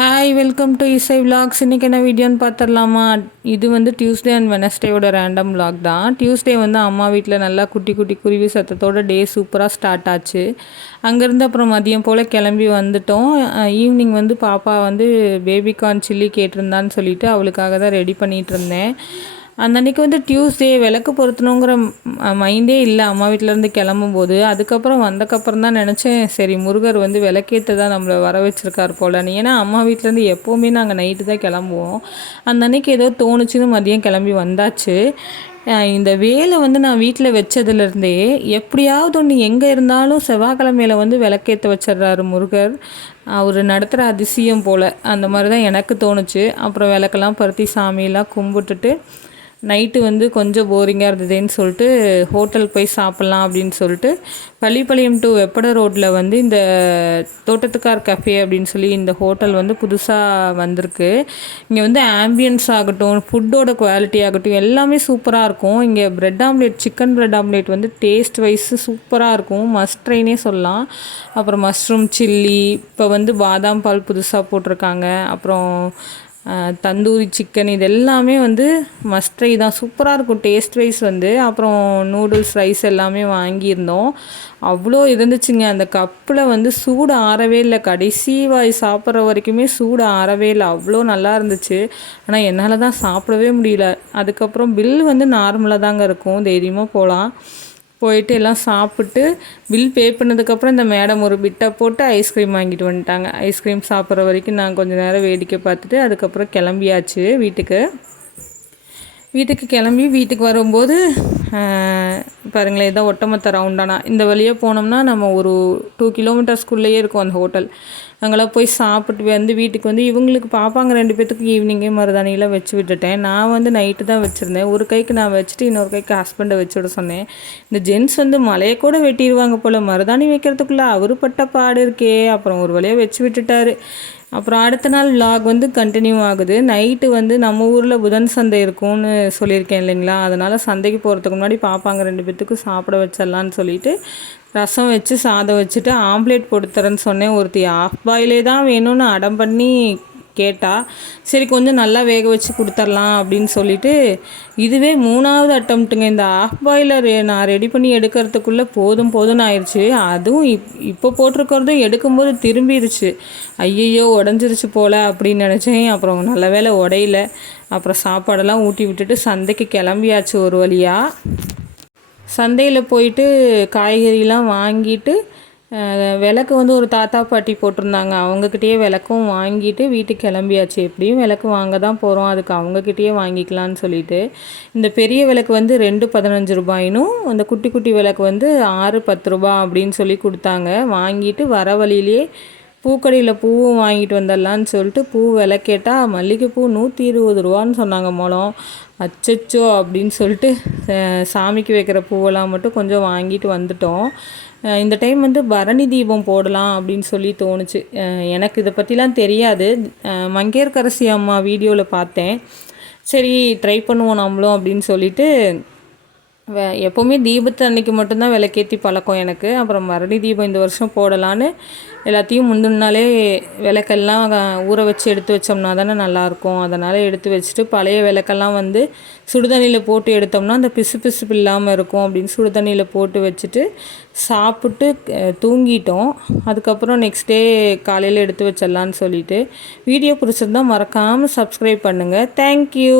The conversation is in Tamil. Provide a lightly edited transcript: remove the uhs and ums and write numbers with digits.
ஹாய் வெல்கம் டு இசை விலாக்ஸ். இன்றைக்கி என்ன வீடியோன்னு பார்த்துடலாமா? இது வந்து டியூஸ்டே அண்ட் வெனஸ்டேயோட ரேண்டம் விலாக் தான். டியூஸ்டே வந்து அம்மா வீட்டில் நல்லா குட்டி குட்டி குருவி சத்தத்தோட டே சூப்பராக ஸ்டார்ட் ஆச்சு. அங்கேருந்து அப்புறம் மதியம் போல் கிளம்பி வந்துட்டோம். ஈவினிங் வந்து பாப்பா வந்து பேபிகார்ன் சில்லி கேட்டிருந்தான்னு சொல்லிவிட்டு அவளுக்காக தான் ரெடி பண்ணிகிட்டு இருந்தேன். அந்த அன்றைக்கி வந்து டியூஸ்டே விளக்கு பொருத்தணுங்கிற மைண்டே இல்லை அம்மா வீட்டிலேருந்து கிளம்பும்போது. அதுக்கப்புறம் வந்தக்கப்புறம் தான் நினச்சேன், சரி முருகர் வந்து விளக்கேற்ற தான் நம்மளை வர வச்சுருக்கார் போலன்னு. ஏன்னா அம்மா வீட்டிலேருந்து எப்போவுமே நாங்கள் நைட்டு தான் கிளம்புவோம். அந்த அன்றைக்கி ஏதோ தோணுச்சுன்னு மதியம் கிளம்பி வந்தாச்சு. இந்த வேலை வந்து நான் வீட்டில் வச்சதுலேருந்தே எப்படியாவது ஒன்று எங்கே இருந்தாலும் செவ்வாய்க்கிழமையில் வந்து விளக்கேற்ற வச்சிட்றாரு முருகர். அவர் நடத்துகிற அதிசயம் போல் அந்த மாதிரி தான் எனக்கு தோணுச்சு. அப்புறம் விளக்கெல்லாம் பருத்தி சாமியெல்லாம் கும்பிட்டுட்டு நைட்டு வந்து கொஞ்சம் போரிங்காக இருந்ததுன்னு சொல்லிட்டு ஹோட்டல் போய் சாப்பிட்லாம் அப்படின்னு சொல்லிட்டு பள்ளிப்பாளையம் டு வெப்பட ரோட்டில் வந்து இந்த தோட்டத்துக்கார் கஃபே அப்படின்னு சொல்லி இந்த ஹோட்டல் வந்து புதுசாக வந்திருக்கு. இங்கே வந்து ஆம்பியன்ஸ் ஆகட்டும், ஃபுட்டோட குவாலிட்டி ஆகட்டும் எல்லாமே சூப்பராக இருக்கும். இங்கே bread omelette, chicken bread omelette வந்து டேஸ்ட் வைஸு சூப்பராக இருக்கும், மஸ்ட் ட்ரைனே சொல்லலாம். அப்புறம் மஷ்ரூம் சில்லி, இப்போ வந்து பாதாம் பால் புதுசாக போட்டிருக்காங்க. அப்புறம் தந்தூரி சிக்கன், இது எல்லாமே வந்து மஸ்ட் ட்ரை தான், சூப்பராக இருக்கும் டேஸ்ட் வைஸ் வந்து. அப்புறம் நூடுல்ஸ், ரைஸ் எல்லாமே வாங்கியிருந்தோம். அவ்வளோ இருந்துச்சுங்க. அந்த கப்பில் வந்து சூடு ஆறவே இல்லை, கடைசி வாய் சாப்பிட்ற வரைக்குமே சூடு ஆறவே இல்லை, அவ்வளோ நல்லா இருந்துச்சு. ஆனால் என்னால் தான் சாப்பிடவே முடியல. அதுக்கப்புறம் பில் வந்து நார்மலாக தாங்க இருக்கும், தைரியமாக போகலாம். போயிட்டு எல்லாம் சாப்பிட்டு பில் பே பண்ணதுக்கப்புறம் இந்த மேடம் ஒரு பிட்டை போட்டு ஐஸ்கிரீம் வாங்கிட்டு வந்துட்டாங்க. ஐஸ்கிரீம் சாப்பிட்ற வரைக்கும் நான் கொஞ்சம் நேரம் வேடிக்கை பார்த்துட்டு அதுக்கப்புறம் கிளம்பியாச்சு வீட்டுக்கு. கிளம்பி வீட்டுக்கு வரும்போது பாருங்களேன், இதான் ஒட்டமொத்த ரவுண்டானா. இந்த வழியாக போனோம்னா நம்ம ஒரு 2 கிலோமீட்டர்ஸ்குள்ளேயே இருக்கும் அந்த ஹோட்டல். அங்கெல்லாம் போய் சாப்பிட்டு வந்து வீட்டுக்கு வந்து இவங்களுக்கு பாப்பாங்க 2 பேர்த்துக்கு ஈவினிங்கே மருதாணியெல்லாம் வச்சு விட்டுட்டேன். நான் வந்து நைட்டு தான் வச்சுருந்தேன். ஒரு கைக்கு நான் வச்சுட்டு இன்னொரு கைக்கு ஹஸ்பண்டை வச்சு விட சொன்னேன். இந்த ஜென்ஸ் வந்து மலையை கூட வெட்டிடுவாங்க போல், மருதாணி வைக்கிறதுக்குள்ளே அவரு பட்ட பாடு இருக்கே. அப்புறம் ஒரு வழியாக வச்சு விட்டுட்டாரு. அப்புறம் அடுத்த நாள் விலாக் வந்து கண்டினியூ ஆகுது. நைட்டு வந்து நம்ம ஊரில் புதன் சந்தை இருக்கும்னு சொல்லியிருக்கேன் இல்லைங்களா, அதனால் சந்தைக்கு போகிறதுக்கு முன்னாடி பாப்பாங்க 2 பேர்த்துக்கும் சாப்பிட வச்சிடலான்னு சொல்லிட்டு ரசம் வச்சு சாதம் வச்சுட்டு ஆம்லேட் போட்டுத்தரேன்னு சொன்னேன். ஒருத்தி ஆஃப் பாயிலே தான் வேணும்னு அடம் பண்ணி கேட்டா. சரி கொஞ்சம் நல்லா வேக வச்சு கொடுத்துர்லாம் அப்படின்னு சொல்லிட்டு இதுவே 3வது அட்டம்ப்ட்டுங்க. இந்த ஆஃப் பாயிலர் நான் ரெடி பண்ணி எடுக்கிறதுக்குள்ளே போதும்னு ஆயிடுச்சு. அதுவும் இப்போ போட்டிருக்கிறதும் எடுக்கும்போது திரும்பிடுச்சு. ஐயையோ உடஞ்சிருச்சு போல் அப்படின்னு நினச்சேன். அப்புறம் நல்ல வேளை உடையில. அப்புறம் சாப்பாடெல்லாம் ஊட்டி விட்டுட்டு சந்தைக்கு கிளம்பியாச்சு. ஒரு வழியாக சந்தையில் போயிட்டு காய்கறிலாம் வாங்கிட்டு விளக்கு வந்து ஒரு தாத்தா பாட்டி போட்டிருந்தாங்க, அவங்கக்கிட்டேயே விளக்கும் வாங்கிட்டு வீட்டுக்கு கிளம்பியாச்சு. எப்படியும் விளக்கு வாங்க தான் போகிறோம், அதுக்கு அவங்கக்கிட்டேயே வாங்கிக்கலான்னு சொல்லிட்டு. இந்த பெரிய விளக்கு வந்து 2 15 ரூபாயினும் அந்த குட்டி குட்டி விளக்கு வந்து 6 10 ரூபா அப்படின்னு சொல்லி கொடுத்தாங்க. வாங்கிட்டு வர வழியிலே பூக்கடையில் பூவும் வாங்கிட்டு வந்துடலான்னு சொல்லிட்டு பூ விலை கேட்டால் மல்லிகைப்பூ 120 ரூபான்னு சொன்னாங்க மொளம். அச்சச்சோ அப்படின்னு சொல்லிட்டு சாமிக்கு வைக்கிற பூவெல்லாம் மட்டும் கொஞ்சம் வாங்கிட்டு வந்துட்டோம். இந்த டைம் வந்து பரணி தீபம் போடலாம் அப்படின்னு சொல்லி தோணுச்சு. எனக்கு இதை பற்றிலாம் தெரியாது. மங்கையர்கரசி அம்மா வீடியோவில் பார்த்தேன். சரி ட்ரை பண்ணுவோம் நம்மளும் அப்படின்னு சொல்லிட்டு எப்போவுமே தீபத்து அன்னைக்கு மட்டும்தான் விளக்கேற்றி பழக்கம் எனக்கு. அப்புறம் மரணி தீபம் இந்த வருஷம் போடலான்னு எல்லாத்தையும் முந்தின நாளே விளக்கெல்லாம் ஊற வச்சு எடுத்து வச்சோம்னா தானே நல்லாயிருக்கும். அதனால் எடுத்து வச்சுட்டு பழைய விளக்கெல்லாம் வந்து சுடுதண்ணியில் போட்டு எடுத்தோம்னா அந்த பிசுப்பு இல்லாமல் இருக்கும் அப்படின்னு சுடுதண்ணியில் போட்டு வச்சுட்டு சாப்பிட்டு தூங்கிட்டோம். அதுக்கப்புறம் நெக்ஸ்ட் டே காலையில் எடுத்து வச்சிடலான்னு சொல்லிட்டு வீடியோ பிடிச்சிருந்தால் மறக்காமல் சப்ஸ்கிரைப் பண்ணுங்கள். தேங்க்யூ.